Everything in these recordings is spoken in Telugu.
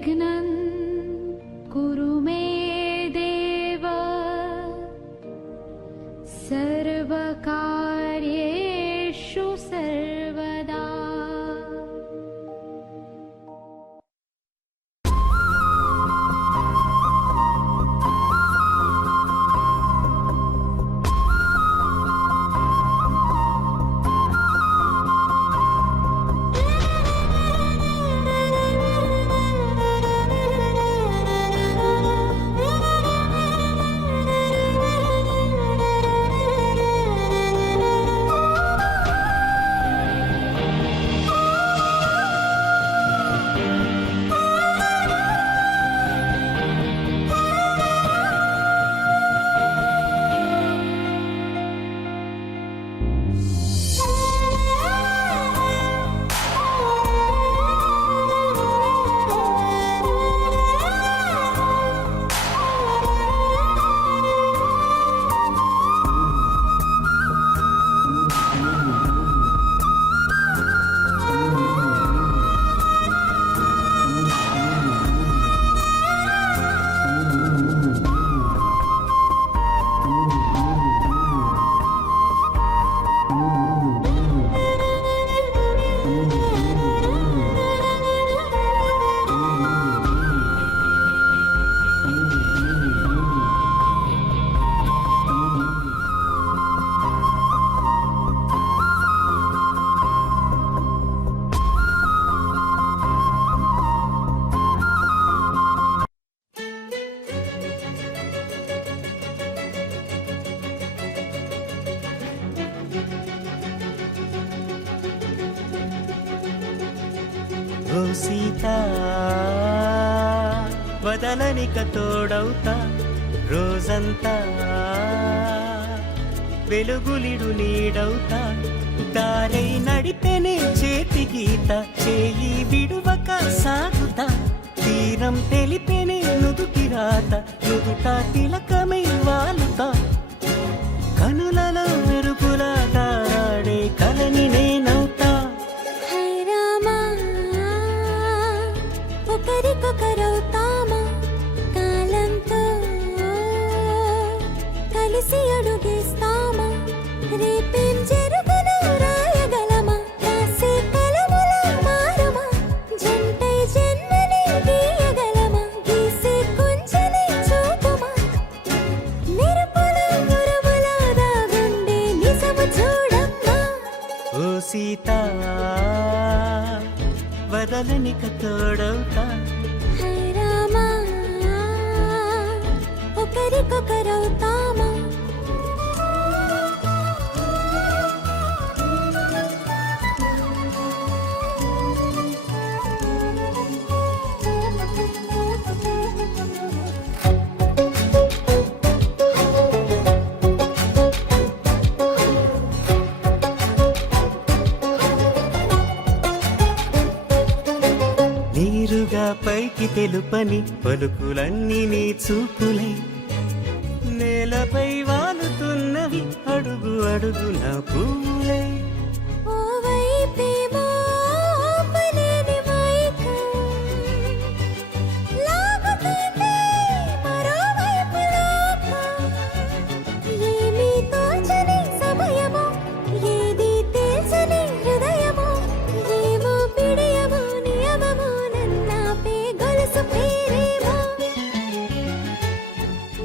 निर्विघ्नं कुरु मे देव सर्वकार्येषु सर्वदा। ఓ సీతా వదలనిక తోడవుతా రోజంతా వెలుగులిడు నీడవుతా దారై నడిపెనే చేతి గీత చేయి విడువక సాగుతా తీరం తెలిపెనే నుదుటి రాత నుదుట తిలకమై వాలుతా కనులలో మెరుగులా తారాడే కలని నేనవుతా ఒకరికొకరవుతామా కాలంతో కలిసి అడుగేస్తామా రేపేం జరుగును రాయగలమా రాసే కలముల మారమా జంటై జన్మని గీయగలమా గీసే కొంచెని చూపుమా మెరుపుల గురువుల దాగుండే నిజము చూడమ్మా ఓ సీతా వదలనిక తోడవుతా హై రామా ఒకరికొకరవుతామా నీరుగా పైకి తెలుపని పలుకులన్నీ నీ చూపులై నేలపై వాలుతున్నవి అడుగు అడుగు నా పూలై ఓ వైపేమో ఆపలేని మైకం లాగుతుంది మరోవైపు లోకం ఏమీ తోచని సమయమో ఏది తేల్చని హృదయమో ఏమో పిడియమో నియమమో నన్నాపే గొలుసు పేరేమో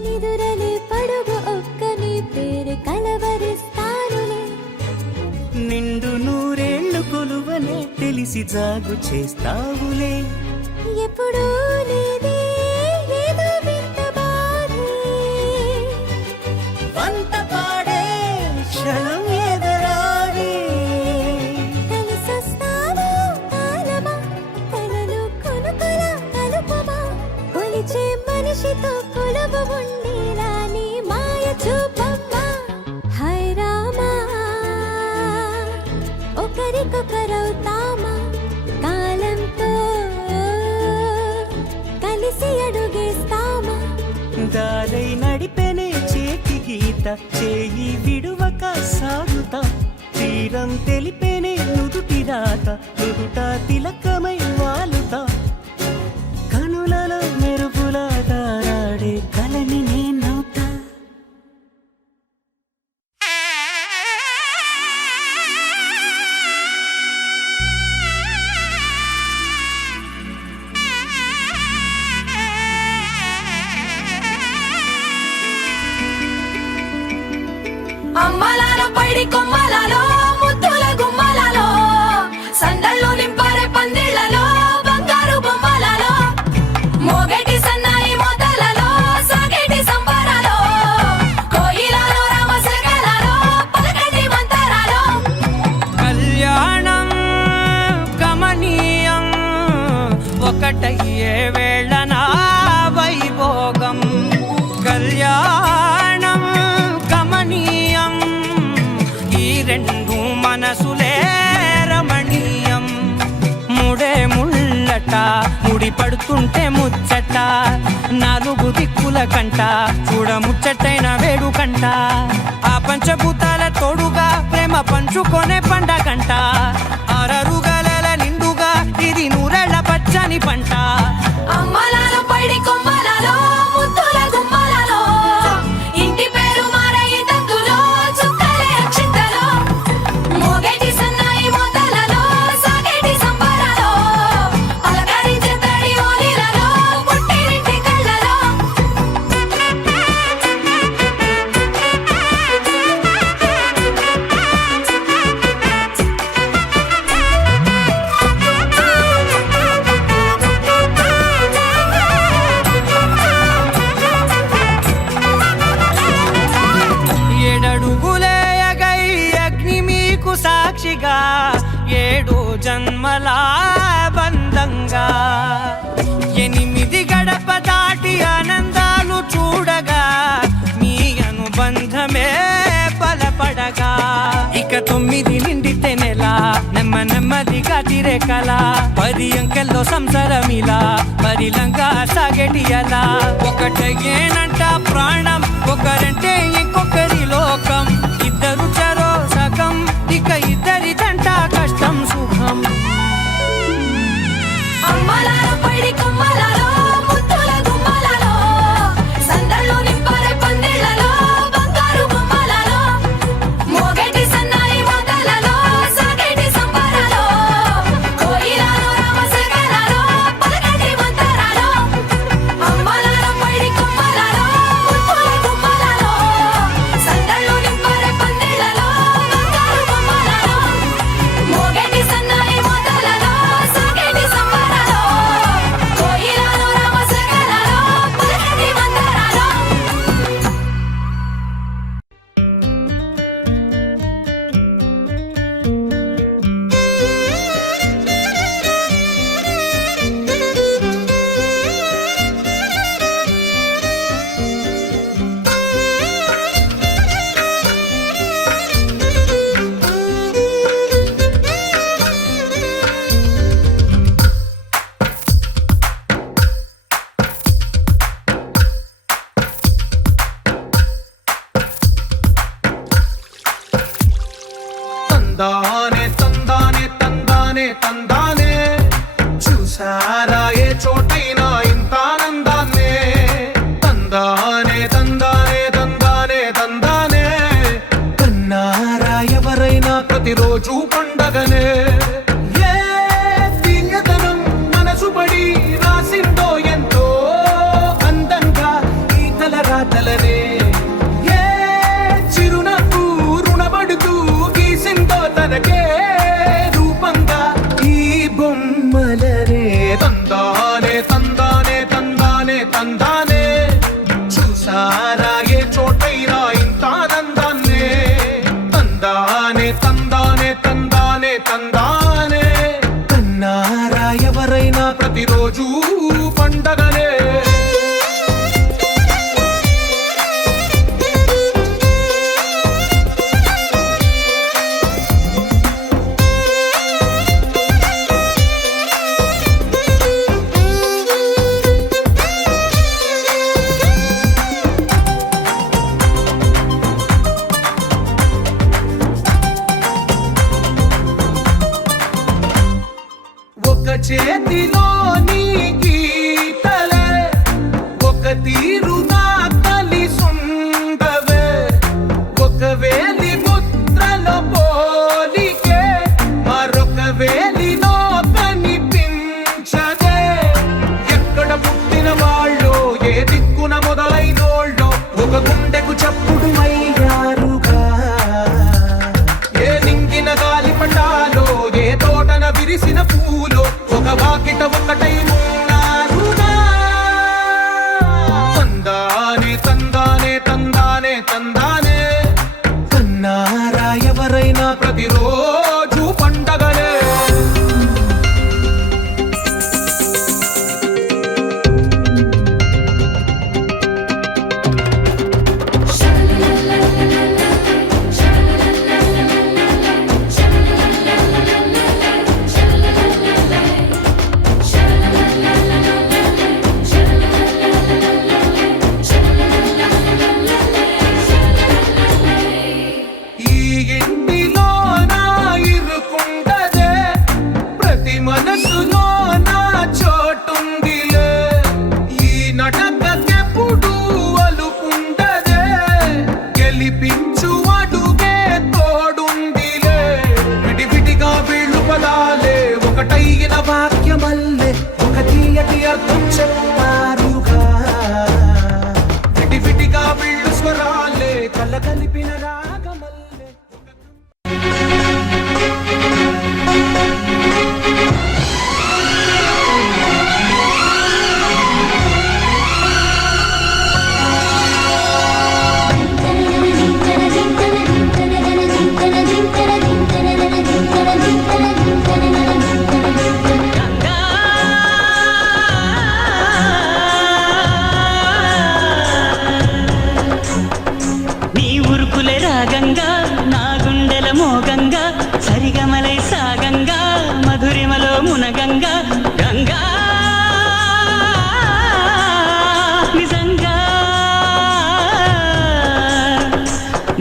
నిదురలే పడుగు ఒక్కని పేరు కలవరిస్తానులే నిండు నూరేళ్లు కొలువనే తెలిసి జాగు చేస్తావులే ఎప్పుడూ లేదే ఏదో వింత బాధే వంత పాడే క్షణం ఎదురాడే కలిసొస్తావో కాలమా కలలు కొనుకొల కలుపమా కొలిచే మనిషితో కొలువు ఉండేలా నీ మాయ చూపమ్మా హై రామా ఒకరికొకరవుతామా కాలంతో కలిసి అడుగేస్తామా దారై నడిపెనే చేతి గీత చేయి విడువక సాగుతా తీరం తెలిపెనే నుదుటి రాత నుదుట తిలకమై వాలుతా కను ఒకటయ్యే వేళన వైభోగం కళ్యాణం కమనీయం ఈ రెండు మనసులే రమణీయం ముడే ముళ్ళట ముడి పడుతుంటే ముచ్చట నాలుగు దిక్కుల కంట చూడ ముచ్చటైన వేడుకంట ఆ పంచభూతాల తోడుగా ప్రేమ పంచుకొనే పండగంట ఆరరుగల నిండుగా ఇది నూరెళ్ళ పచ్చని పంట అమ్మలాలో పడి కొమ్మలలో ముద్దుల గుమ్మలలో ఇంటి పేరు మారయి తంతులో చుక్కలే అక్షింతలో మోగేటి సన్నాయి మోతలలో సాగేటి సంబరాలో అలకరించే తడి ఓలిలలో పుట్టినింటి కళ్ళలో ఏడడుగులేయగై అగ్ని మీకు సాక్షిగా ఏడు జన్మల బంధంగా 8 గడప దాటి ఆనందాలు చూడగా మీ అనుబంధమే బలపడగా ఇక 9 నిండితే నెల నెమ్మదిగా తిరే కల 10 అంకెల్లో సంసారమిలా పరిలంగా సాగేటి అలా ఒకటేనంట ప్రాణం ఒకరంటే ఇంకొకరి లోకం ఇద్దరు చరో సగం ఇక ఇద్దరిదంట కష్టం సుఖం అమ్మలాలో పడి కొమ్మలలో ముద్దుల గుమ్మలలో సందళ్ళు నింపరే పందిళ్ళలో బంగారు బొమ్మలలో మోగేటి సన్నాయి మోతలలో సాగేటి సంబరాలో కోయిలలో రామశకరాలో పలకటి మంతరాలో అమ్మలాలో పడి కొమ్మలలో ముద్దుల గుమ్మలలో సందళ్ళు నింపరే పందిళ్ళలో బంగారు బొమ్మలలో మోగేటి సన్నాయి మోతలలో సాగేటి సంబరాలో కోయిలలో రామశకరాలో పలకటి మంతరాలో తందానే తందానే తందానే తందానే చూసారా ఏ చోటైనా ఇంత ఆనందాన్నే తందానే తందానే తందానే తందానే కన్నారా ఎవరైనా ప్రతిరోజు పండగనే ఏ తీయదనం మనసు పడి రాసిందో ఎంతో అందంగా ఈ తలరాతలనే ఏ చిరునవ్వు రుణపడుతూ గీసిందో తనకే రూపంగా ఈ బొమ్మలనే తందానే తందానే తందానే తందానే చూసారా ఏ చోటైనా ఇంత ఆనందాన్నే తందానే తందానే తందానే తందానే కన్నారా ఎవరైనా ప్రతిరోజు పండగనే ఒక చేతిలో నీ గీతలే ఒక తీరుగా కలిసుండవే ఒక వేలి ముద్రలో పోలికే మరొక వేలిలో కనిపించదే ఎక్కడ పుట్టిన వాళ్ళు ఏ దిక్కున మొదలైనోళ్ళో ఒక గుండెకు చప్పుడు అయ్యారుగా ఏ నింగిన గాలి పటాలో ఏ తోటన విరిసిన పూలో ఒక వాకిట ఒకటై ఉన్నా ఒకటైన వాక్యమల్లే ఒక తీయటి అర్థం చెప్పారుగా విటివిటిగా వీళ్ళు స్వరాలే కల కలిపిన రాగమల్లే నీ ఉరుకులే రాగంగా నా గుండెల మోగంగా సరిగమలై సాగంగా మధురిమలో మునగంగా గంగా నిజంగా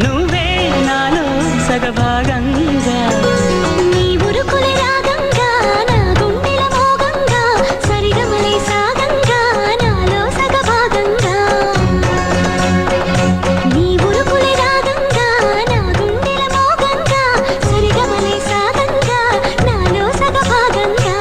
నువ్వే నాలో సగభాగంగా నీ ఉరుకుల రాగంగా నా గుండెల మోగంగా సరిగమలై సాగంగా నాలో సగభాగంగా నీ ఉరుకుల రాగంగా నా గుండెల మోగంగా సరిగమలై సాగంగా నాలో సగభాగంగా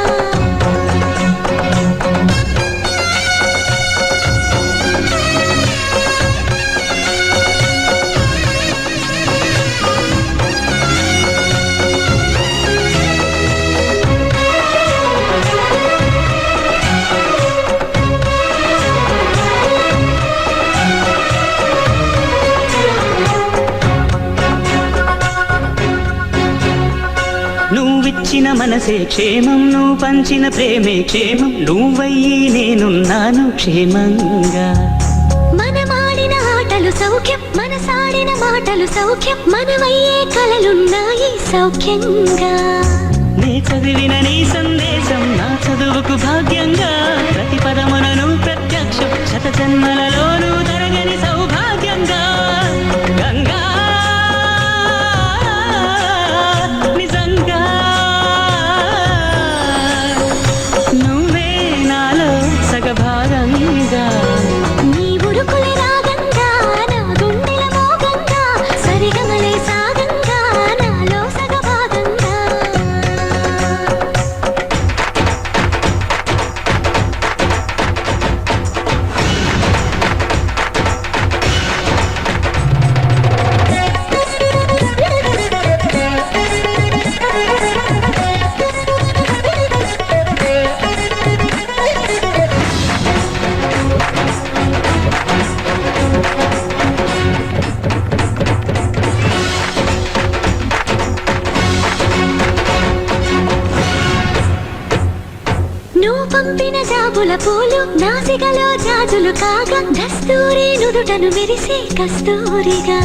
నువ్విచ్చిన మనసే క్షేమం నువ్వు పంచిన ప్రేమే క్షేమం నువ్వయ్యి నేనున్నాను క్షేమంగా మనమాడిన ఆటలు సౌఖ్యం మనసాడిన మాటలు సౌఖ్యం మనమయ్యే కలలున్నాయి సౌఖ్యంగా నే చదివిన నీ సందేశం నా చదువుకు భాగ్యంగా ప్రతి పదమునను ప్రత్యక్షం శత జన్మలలోనూ తరగని సౌభాగ్యంగా గంగా నిజంగా నువ్వే నాలో సగభాగంగా నీ ఉరుకుల రాగంగా నా గుండెల మోగంగా సరిగమలై సాగంగా నాలో సగభాగంగా నువ్వు పంపిన జాబుల పూలు నాసికలో జాజులు కాగా దస్తూరి నుదుటను మెరిసే కస్తూరిగా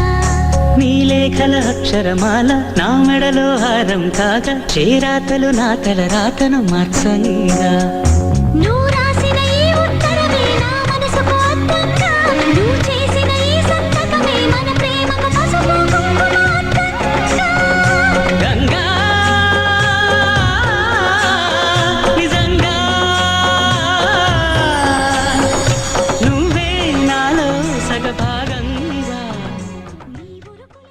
నీ లేఖల అక్షరమాల నా మెడలో హారం కాగా చేరాతలు నా తల రాతను మార్చంగా నువ్వు రాసిన ఈ ఉత్తరమే నా మనసుకు అర్థంగా నువ్వు చేసిన ఈ సంతకమే మన ప్రేమకు పసుపు కుంకుమ అర్థంగా గంగా నిజంగా నువ్వే నాలో సగభాగంగా నీ ఉరుకుల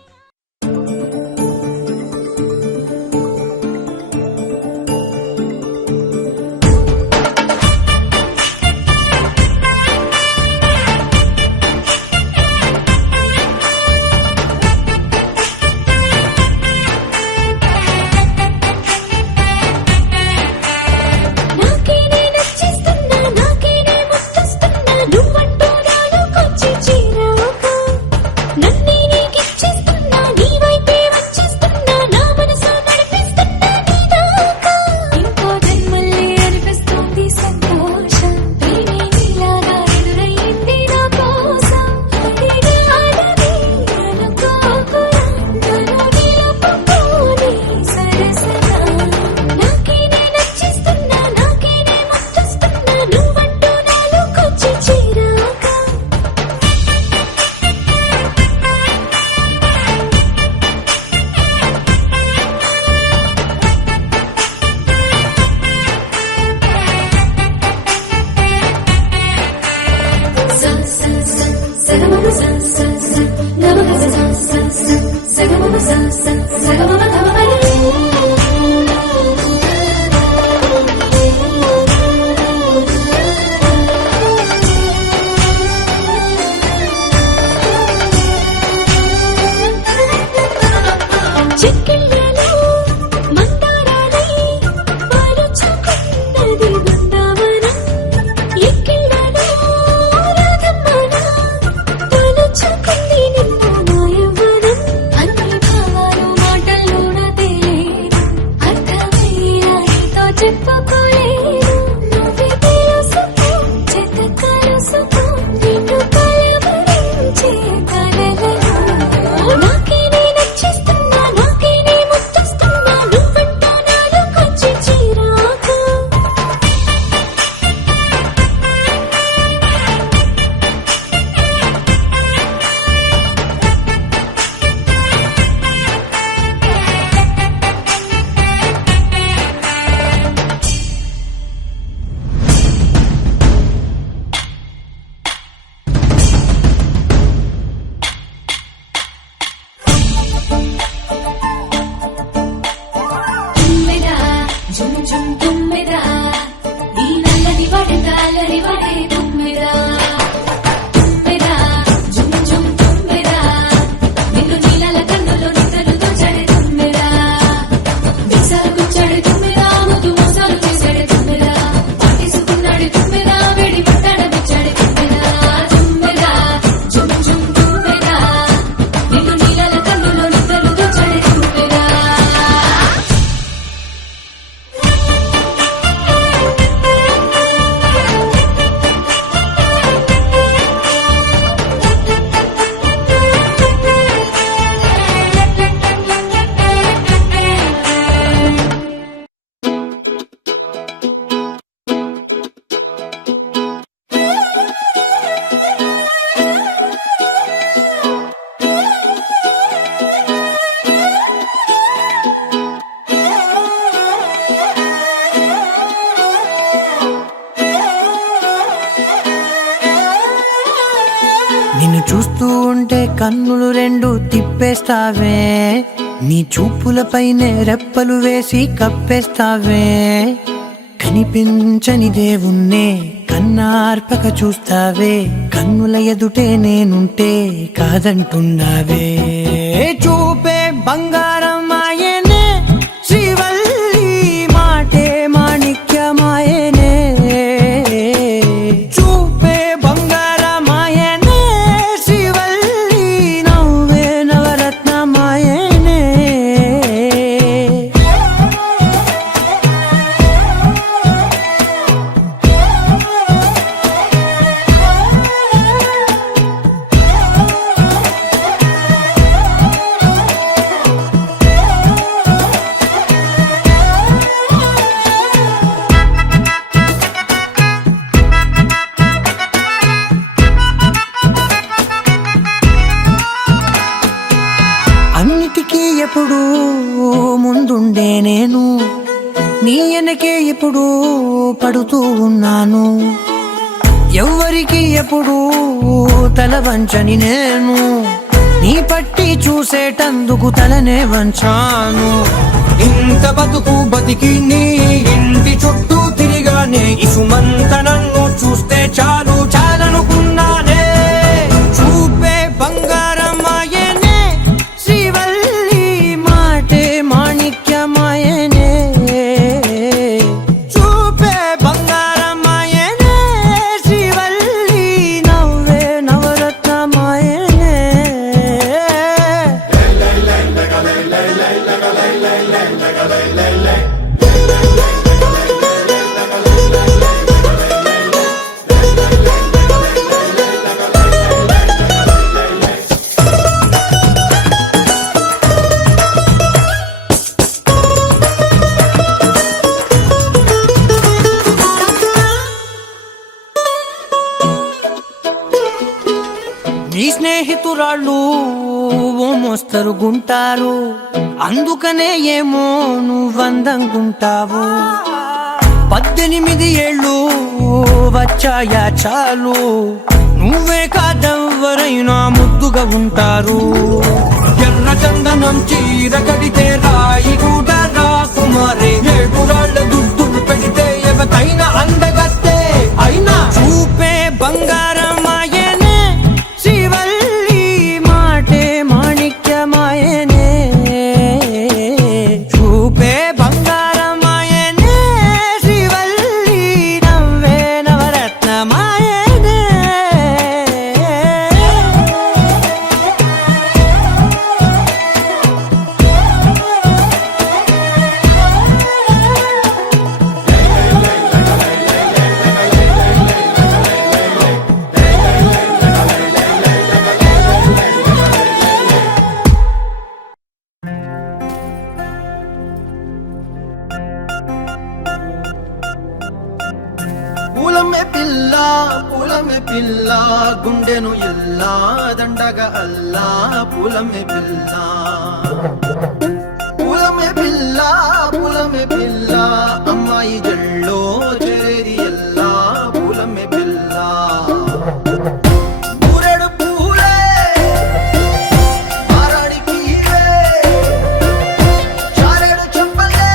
ఝుమ్ ఝుమ్ తుమ్మెదా నీ నల్లని వడగాలని వడే తుమ్మెదా తుమ్మెదా ఝుమ్ ఝుమ్ తుమ్మెదా నిన్ను నీలల కన్నులో నిద్రలు దోచడే తుమ్మెదా విసలు గుచ్చడే తుమ్మెదా ముద్దు మోసాలు చేసాడే తుమ్మెదా పాటిసుకున్నాడు తుమ్మెదా వేడి పట్టాడ బిచ్చాడే తుమ్మెదా తుమ్మెదా ఝుమ్ ఝుమ్ తుమ్మెదా నిన్ను నీలల కన్నులో నిద్రలు దోచడే తుమ్మెదా నిన్ను చూస్తూ ఉంటే కన్నులు రెండు తిప్పేస్తావే నీ చూపులపైనే రెప్పలు వేసి కప్పేస్తావే కనిపించని దేవుణ్ణే కన్నార్పక చూస్తావే కన్నుల ఎదుటే నేనుంటే కాదంటున్నావే చూపే బంగారం ఆయనే శ్రీవల్లి మాటే మాణిక్యమాయనే చూపే బంగారమాయనే శ్రీవల్లి నవ్వే నవరత్నమాయనే అన్నిటికీ ఎప్పుడు ముందుండే నేను నీ వెనకే ఎప్పుడు పడుతూ ఉన్నాను ఎవ్వరికి ఎప్పుడు తల వంచని నేను నీ పట్టి చూసేటందుకు తలనే వంచాను ఇంత బతుకు బతికి నీ ఇంటి చుట్టూ తిరిగానే ఇసుమంత నన్ను చూస్తే చాలు చాలనుకున్నానే చూపే బంగారమాయనే శ్రీవల్లి మాటే మాణిక్యమాయనే చూపే బంగారమాయనే శ్రీవల్లి నవ్వే నవరత్నమాయనే నీ స్నేహితురాళ్ళు ఓ మోస్తరు గుంటారు అందుకనే ఏమో నువ్వందంగుంటావు 18 ఏళ్ళు వచ్చాయా చాలు నువ్వే కాదెవ్వరైనా ముద్దుగా ఉంటారు ఎర్ర చందనం చీర కడితే రాయి కూడా రాకుమారే 7 రాళ్ళ దుద్దులు పెడితే ఎవతైనా అందగత్తే అయినా చూపే బంగారమాయనే శ్రీవల్లి మాటే మాణిక్యమాయనే చూపే బంగారమాయనే శ్రీవల్లి నవ్వే నవరత్నమాయనే పూలమే పిల్ల గుండెను ఇల్లా దండగ అల్లా పూలమే పిల్ల పూలమే పిల్ల అమ్మాయి జల్లో చేరేది ఎల్లా పూలమే పిల్ల ఊరెడు పూలే మారాడికి చారెడు చెప్పలే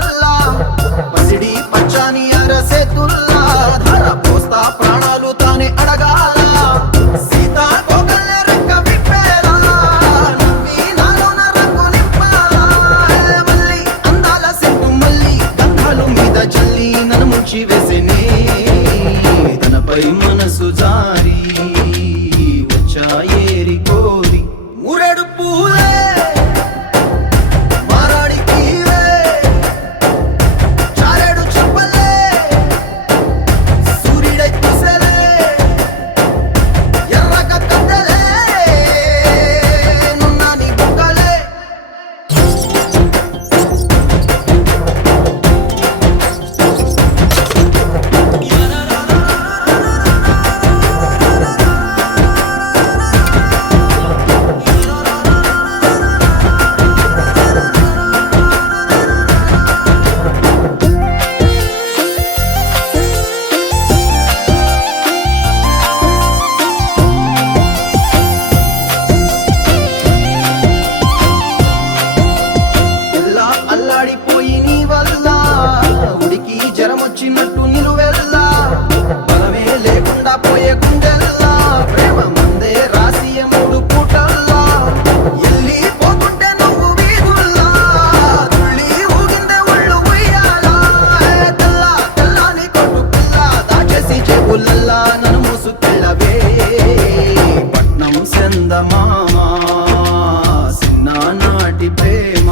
మల్లా పసిడి పచ్చాని అరసేతుల్లా ధర పోస్తా ప్రాణాలు తానే అడగాల సీతా కోగల్ల రెక్క విప్పేలా నవ్వి నాలోన రంగు నింపాలా మళ్ళీ అందాల సెట్టు మళ్ళీ గంధాలు మీద చల్లి నన్ను ముంచి వేసేనే తనపై మనసు జారి వచ్చాయేరి కోరి మురెడు పూలే అల్లాడిపోయి నీ వల్ల ఉడికి జరమొచ్చినట్టు నిలువెల్లా బలమే లేకుండా పోయే గుండెల్లా ప్రేమ మందే రాసియ మూడు పూటల్లా ఎల్లి పోతుంటే నువ్వు వీధుల్లా తుళ్ళి ఊగిందే ఒళ్ళు ఉయ్యాలా తెల్ల తెల్లాని కొట్టు పిల్ల దాచేసి చెబులల్లా నన్ను మూసుకెళ్ళవే పట్నం సెందమామా చిన్ననాటి ప్రేమ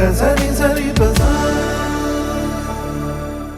Ga